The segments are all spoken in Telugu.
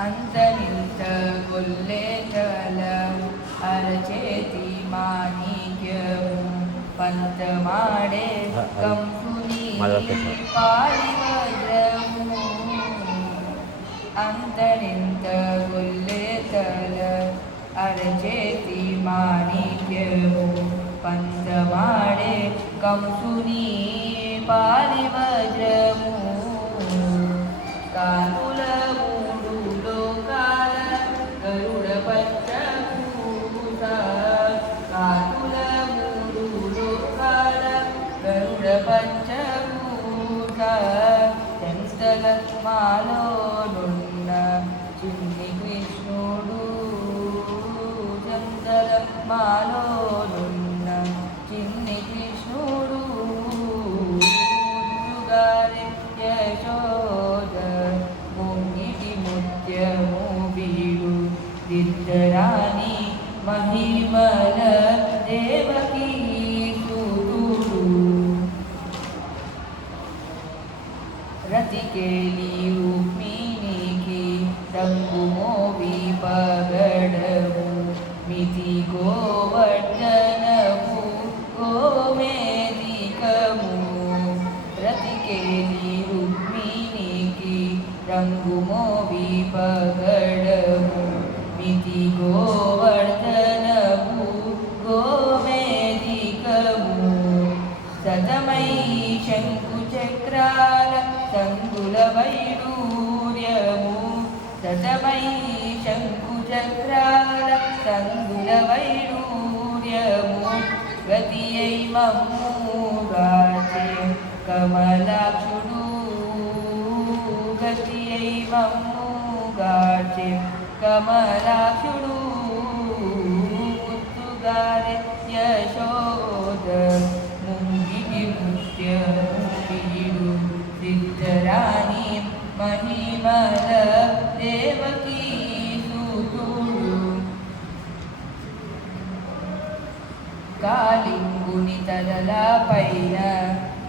అంతరింత గొల్లెచల అరచేతి మాణిక్యము పంతమాడే కంసుని పాలి వజ్రము అంతరింత గొల్లెచల అరచేతి మాణిక్యము పంతమాడే కంసుని పాలి వజ్రము కానుల మూడు లోకాల గరుడ పంచభూత కానుల మూడు లోకాల గరుడ పంచభూత చెంతల మాలోనున్న చిన్ని కృష్ణుడు చెంతల మాలోనున్న చిన్ని కృష్ణుడు యశోద ముంగిటి ముత్యము వీడు దిద్దరాని మహిమల దేవకీ సుతుడు రతికేలి రుక్మిణికి రంగు మోవి పగడము మితి గోవర్ధనము గోమేదికము రతికేలి రుక్మిణికి రంగు మోవి పగడము మితి గోవర్ధనము గోమేదికము సతమై శంకు చక్రాల సంగుల వైడూర్యము సతమై శంకు చక్రాల సంగుల వైడూర్యము గతి అయి మమ్ముగాచే కమలాక్షుడు గతి అయి మమ్ముగాచే కమలాక్షుడు ముత్తుగారె యశోద ముంగిటి ముత్యము వీడు సిద్ధరాణి మహిమల దేవకీ సుతుడు కాలింగుని తలల పైన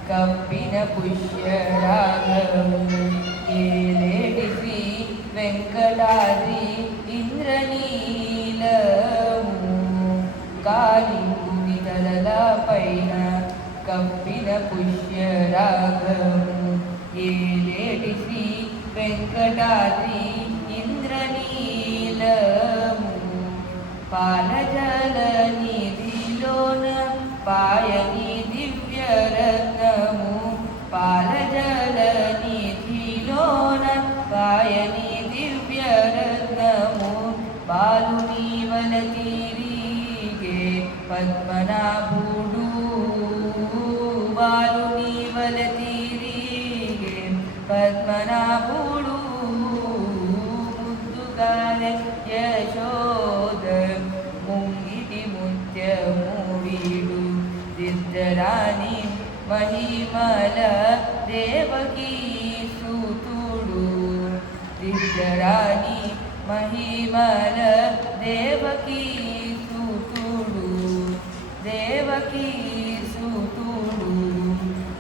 కప్పిన పుష్యరాగము ఏలేటి శ్రీ వెంకటాద్రి ఇంద్రనీలము కాలింగుని తలల పైన కప్పిన పుష్యరాగము ఏలేటి శ్రీ వెంకటాద్రి ఇంద్రనీలము పాలజల నిధిలోన పాయని దివ్యరత్నము పాలజల నిధిలోన పాయని దివ్యరత్నము బాలుని వల తిరిగే పద్మనాభుడు బాలుని వల తిరిగే పద్మనాభుడు ముద్దుగారె యశోద ముంగిటి ముత్యము వీడు దిద్దరాని మహిమల దేవకీ సుతుడు దిద్దరాని మహిమల దేవకీ సుతుడు దేవకీ సుతుడు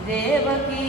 దేవకీ